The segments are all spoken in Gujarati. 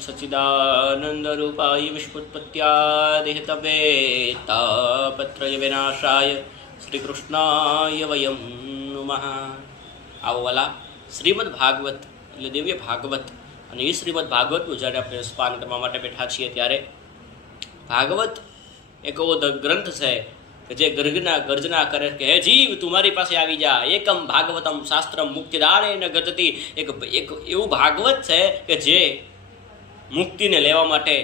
सच्चिदानन्दरूपाय विश्वोत्पत्त्यादिहेतवे तापत्रय विनाशाय श्रीकृष्णाय वयं नमः। આવો વાલા શ્રીમદ ભાગવત એટલે દિવ્ય ભાગવત, અને એ શ્રીમદ ભાગવતનું જ્યારે આપણે સ્પાન કરવા માટે બેઠા છીએ ત્યારે ભાગવત એક એવો ગ્રંથ છે કે જે ગર્જના કરે કે હે જીવ તું મારી પાસે આવી જા, એકમ ભાગવતમ શાસ્ત્રમ મુક્તિદાને ન ગતતી। એક એવું ભાગવત છે કે જે મુક્તિને લેવા માટે,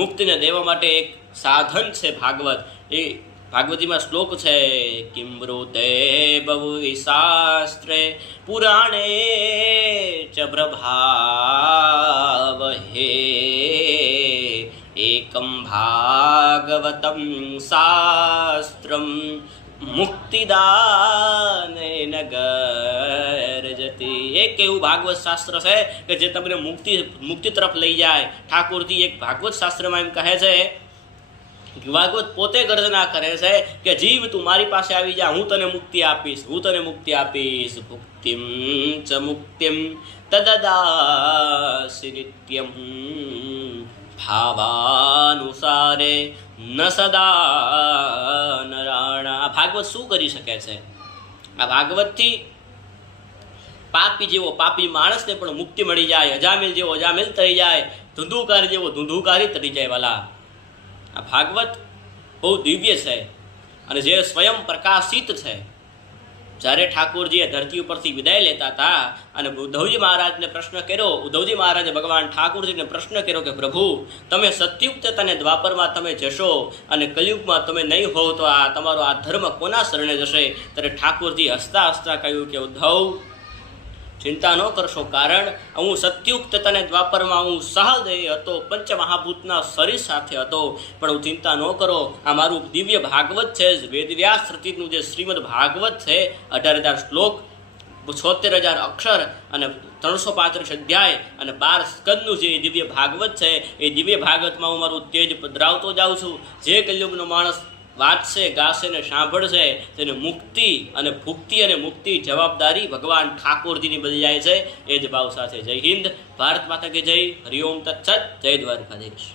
મુક્તિને દેવા માટે એક સાધન છે ભાગવત। એ ભાગવતીમાં શ્લોક છે કિમ્બ્રુતે બહુવિ શાસ્ત્રે પુરાણે ચ પ્રભાવહે એકમ ભાગવતમ શાસ્ત્રમ મુક્તિદાનેન ગર્જતિ। એક એવું ભાગવત શાસ્ત્ર છે કે જે તમને મુક્તિ તરફ લઈ જાય। ઠાકોરજી એક ભાગવત શાસ્ત્રમાં એમ કહે છે, ભાગવત પોતે ગર્જના કરે છે કે જીવ તું મારી પાસે આવી જા, હું તને મુક્તિ આપીશ, હું તને મુક્તિ આપીશ। ભુક્તિમ ચ મુક્તિમ તદદાસી નિત્યમ ભાવાનુસારે ન સદા નરાણા। આ ભાગવત શું કરી શકે છે? આ ભાગવતથી પાપી જેવો પાપી માણસને પણ મુક્તિ મળી જાય, અજામિલ જેવો અજામિલ થઈ જાય, ધુંધુકારી જેવો ધુંધુકારી તરી જાય। વાલા આ ભાગવત બહુ દિવ્ય છે અને જે સ્વયં પ્રકાશિત છે। જ્યારે ઠાકોરજીએ ધરતી ઉપરથી વિદાય લેતા હતા અને ઉદ્ધવજી મહારાજને પ્રશ્ન કર્યો, ઉદ્ધવજી મહારાજે ભગવાન ઠાકોરજીને પ્રશ્ન કર્યો કે પ્રભુ તમે સત્યુગ અને દ્વાપરમાં તમે જશો અને કલયુગમાં તમે નહીં હોવ તો આ તમારો આ ધર્મ કોના શરણે જશે? ત્યારે ઠાકોરજી હસતા હસતા કહ્યું કે ઉદ્ધવ ચિંતા ન કરશો, કારણ હું સત્યુગ અને દ્વાપરમાં હું સહદેહ હતો, પંચમહાભૂતના શરીર સાથે હતો, પણ હું ચિંતા ન કરો। આ મારું દિવ્ય ભાગવત છે, વેદવ્યાસ રચિતનું જે શ્રીમદ ભાગવત છે, 18,000 શ્લોક, 76,000 અક્ષર અને 335 અધ્યાય અને 12 સ્કંદનું જે દિવ્ય ભાગવત છે, એ દિવ્ય ભાગવતમાં હું મારું તેજ પધરાવતો જાઉં છું। જે કલયુગનો માણસ વાંચશે, ગાશે ને સાંભળશે તેને મુક્તિ અને ભુક્તિ અને મુક્તિ જવાબદારી ભગવાન ઠાકોરજીની બની જાય છે। એ જ ભાવ સાથે જય હિન્દ, ભારત માતા કે જય, હરિઓમ તત્સત, જય દ્વારકાધીશ।